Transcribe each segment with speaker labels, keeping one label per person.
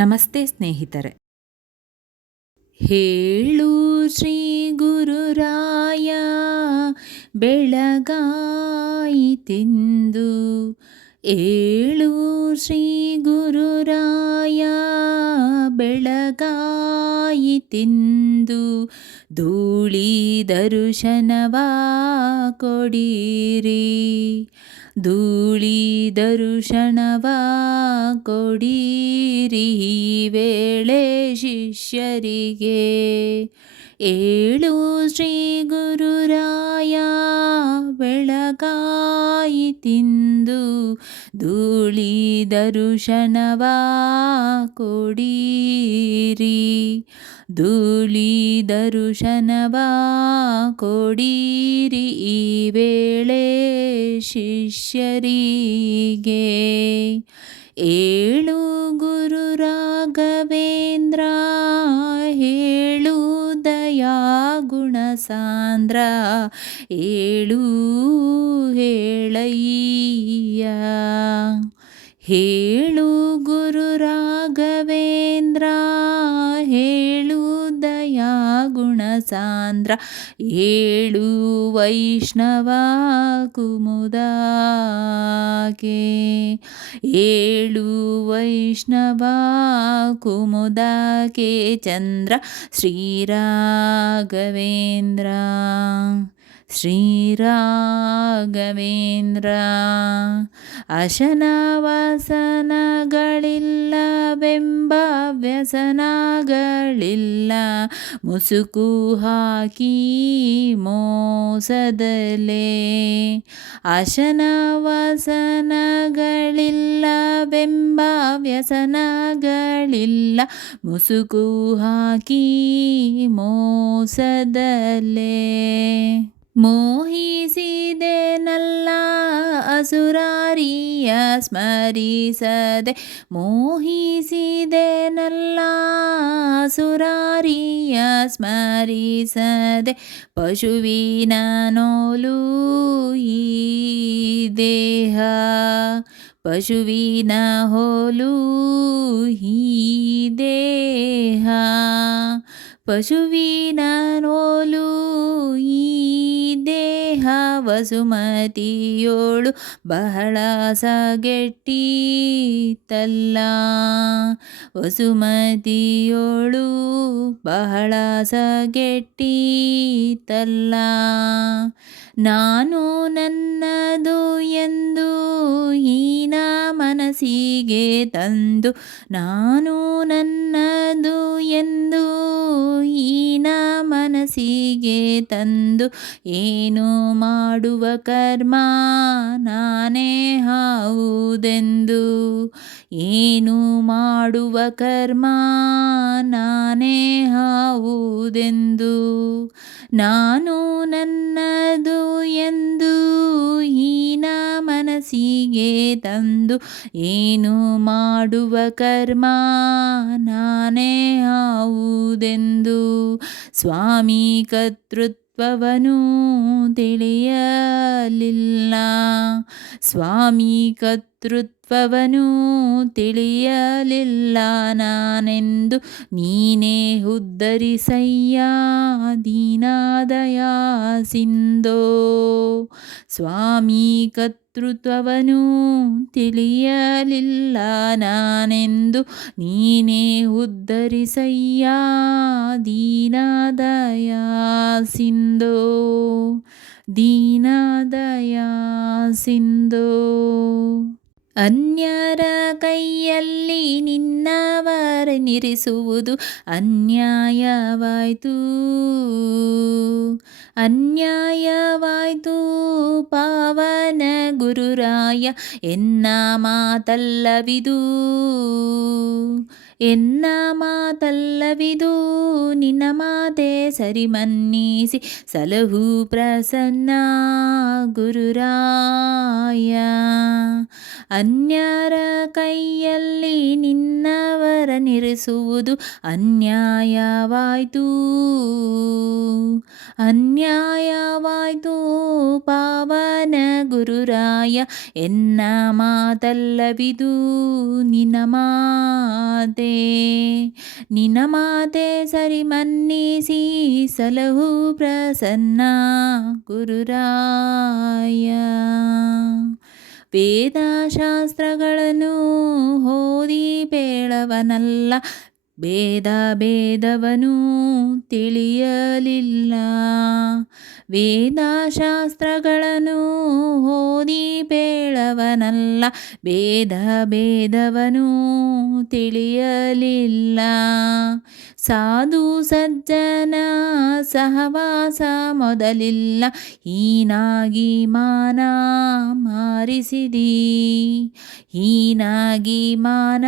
Speaker 1: ನಮಸ್ತೆ ಸ್ನೇಹಿತರೆ. ಹೇಳು ಶ್ರೀ ಗುರುರಾಯ ಬೆಳಗಾಯಿತೆಂದು ಏಳು ಶ್ರೀ ಗುರುರಾಯ ಬೆಳಗಾಯಿತೆಂದು ಧೂಳಿ ದರ್ಶನವಾ ಕೊಡಿರಿ. ಧೂಳಿ ದರ್ಶನವ ಕೊಡಿರಿ ವೇಳೆ ಶಿಷ್ಯರಿಗೆ ಏಳು ಶ್ರೀ ಗುರುರಾಯ ಬೆಳಗಾಯಿತಿಂದು ಧೂಳಿ ದರ್ಶನವ ಕೊಡೀರಿ. ಧೂಳಿ ದರ್ಶನವ ಕೊಡಿರಿ ಈ ವೇಳೆ ಶಿಷ್ಯರಿಗೆ. ಏಳು ಗುರು ರಾಘವೇಂದ್ರ ಸಾಂದ್ರ ಏಳು ಹೇಳಯ್ಯ. ಹೇಳು ಗುರು ಸಾಂದ್ರ ಏಳು ವೈಷ್ಣವ ಕುಮುದಾಗೆ ಏಳು ವೈಷ್ಣವ ಕುಮುದಾಕೆ ಚಂದ್ರ ಶ್ರೀರಾಘವೇಂದ್ರ. ಶ್ರೀರಾಘವೇಂದ್ರ ಅಶನವಾಸನಗಳಿಲ್ಲವೆಂಬ ವ್ಯಸನಗಳಿಲ್ಲ ಮುಸುಕು ಹಾಕಿ ಮೋಸದಲೇ. ಅಶನವಾಸನಗಳಿಲ್ಲವೆಂಬ ವ್ಯಸನಗಳಿಲ್ಲ. ಮುಸುಕು ಹಾಕಿ ಮೋಸದಲೇ. ಮೋಹಿಸಿದೆನಲ್ಲ ಅಸುರಾರಿಯ ಸ್ಮರಿಸದೆ. ಮೋಹಿಸಿದೆನಲ್ಲ ಅಸುರಾರಿಯ ಸ್ಮರಿಸದೆ ಪಶುವಿನ ನೋಲು ಈ ದೇಹ. ಪಶುವಿನ ಹೋಲು ಈ ದೇಹ. ಪಶುವಿನ ನೋಲು ವಸುಮತಿಯೋಳು ಬಹಳ ಸಗೆಟ್ಟಿತಲ್ಲ ವಸುಮತಿಯೋಳು ಬಹಳ ಸಗೆಟ್ಟಿತಲ್ಲ ನಾನು ನನ್ನದು ಎಂದು ಹೀನ ಮನಸ್ಸಿಗೆ ತಂದು ನಾನು ನನ್ನದು ತಂದು, ಏನು ಮಾಡುವ ಕರ್ಮ? ನಾನೇ ಹೌದೆಂದು. ಏನು ಮಾಡುವ ಕರ್ಮ? ನಾನೇ ಹೌದೆಂದು. ನಾನು ನನ್ನದು ಎಂದು ಹೀನ ಮನಸ್ಸಿಗೆ ತಂದು, ಏನು ಮಾಡುವ ಕರ್ಮ? ನಾನೇ ಹೌದೆಂದು. ಸ್ವಾಮಿ ಕರ್ತೃತ್ವವನು ತಿಳಿಯಲಿಲ್ಲ. ಸ್ವಾಮಿ ಕರ್ತೃತ್ವವನು ತಿಳಿಯಲಿಲ್ಲ. ನಾನೆಂದು ನೀನೇ ಉದ್ಧರಿಸಯ್ಯ ದೀನಾದಯ ಸಿಂಧೋ. ಸ್ವಾಮಿ ಕರ್ತೃತ್ವವನು ತಿಳಿಯಲಿಲ್ಲ. ನಾನೆಂದು ನೀನೇ ಉದ್ಧರಿಸಯ್ಯ ದೀನದಯ ಸಿಂಧೋ ಸಿಂಧೋ. ಅನ್ಯರ ಕೈಯಲ್ಲಿ ನಿನ್ನವರನಿರಿಸುವುದು ಅನ್ಯಾಯವಾಯಿತು. ಅನ್ಯಾಯವಾಯಿತು ಪಾವನ ಗುರುರಾಯ ಎನ್ನ ಮಾತಲ್ಲವಿದು. ಎನ್ನ ಮಾತಲ್ಲವಿದು ನಿನ್ನ ಮಾತೆ ಸರಿ ಮನ್ನಿಸಿ ಸಲಹು ಪ್ರಸನ್ನ ಗುರುರಾಯ ಅನ್ಯರ ಕೈಯಲ್ಲಿ ನಿನ್ನವರ ನಿರಿಸುವುದು ಅನ್ಯಾಯವಾಯಿತು ಅನ್ಯಾಯವಾಯಿತು ಪಾವನ ಗುರುರಾಯ ಎನ್ನ ಮಾತಲ್ಲವಿದು ನಿನ್ನ ಮಾತೆ ನಿನ್ನ ಮಾತೆ ಸರಿ ಮನ್ನಿಸಿ ಸಲಹು ಪ್ರಸನ್ನ ಗುರುರಾಯ. ವೇದಶಾಸ್ತ್ರಗಳನ್ನು ಓದಿ ಬೇಳವನಲ್ಲ ಭೇದ ಭೇದವನು ತಿಳಿಯಲಿಲ್ಲ. ವೇದಶಾಸ್ತ್ರಗಳನ್ನು ಓದಿ ಬೇಳವನಲ್ಲ ಭೇದ ಭೇದವನು ತಿಳಿಯಲಿಲ್ಲ. ಸಾಧು ಸಜ್ಜನ ಸಹವಾಸ ಮೊದಲಿಲ್ಲ. ಹೀನಾಗಿ ಮಾನ ಮಾರಿಸಿದಿ. ಹೀನಾಗಿ ಮಾನ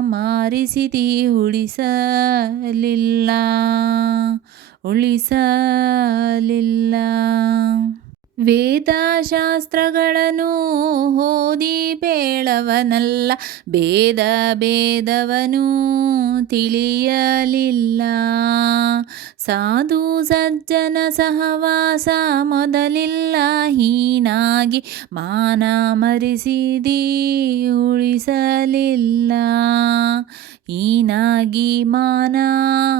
Speaker 1: ಮಾರಿಸಿದಿ ಉಳಿಸಲಿಲ್ಲ. ಉಳಿಸಲಿಲ್ಲ. ವೇದಶಾಸ್ತ್ರಗಳನ್ನು ಓದಿ ಬೇಳವನಲ್ಲ ಭೇದ ಭೇದವನು ತಿಳಿಯಲಿಲ್ಲ. ಸಾಧು ಸಜ್ಜನ ಸಹವಾಸ ಮೊದಲಿಲ್ಲ. ಹೀನಾಗಿ ಮಾನ ಮರಿಸಿದಿ ಉಳಿಸಲಿಲ್ಲ. ಈನಾಗಿ ಮಾನ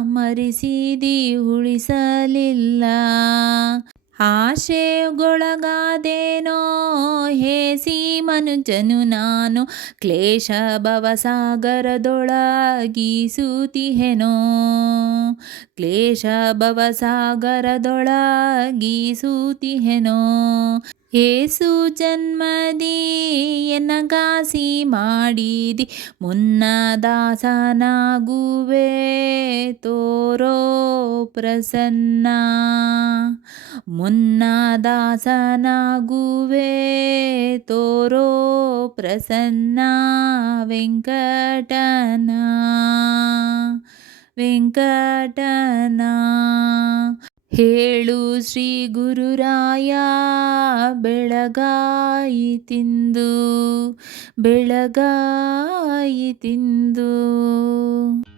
Speaker 1: ಮರಿಸಿದಿ ಉಳಿಸಲಿಲ್ಲ. ಆಶೆಗೊಳಗಾದೇನೋ ಹೇಸಿ ಮನುಜನು ನಾನು ಕ್ಲೇಶ ಭವಸಾಗರದೊಳಗೀಸುತ್ತಿಹೆನೋ? ಕ್ಲೇಶ ಭವಸಾಗರದೊಳಗೀಸುತ್ತಿಹೆನೋ? ಏಸು ಜನ್ಮದಿ ಎನಗಾಸಿ ಮಾಡಿದಿ ಮುನ್ನ ದಾಸನಾಗುವೆ ತೋರೋ ಪ್ರಸನ್ನ. ಮುನ್ನ ದಾಸನಾಗುವೆ ತೋರೋ ಪ್ರಸನ್ನ ವೆಂಕಟನ ವೆಂಕಟನ. ಹೇಳು ಶ್ರೀ ಗುರುರಾಯ ಬೆಳಗಾಯಿ ತಿಂದು ಬೆಳಗಾಯಿತಿಂದು ಬೆಳಗಾಯಿತಿಂದು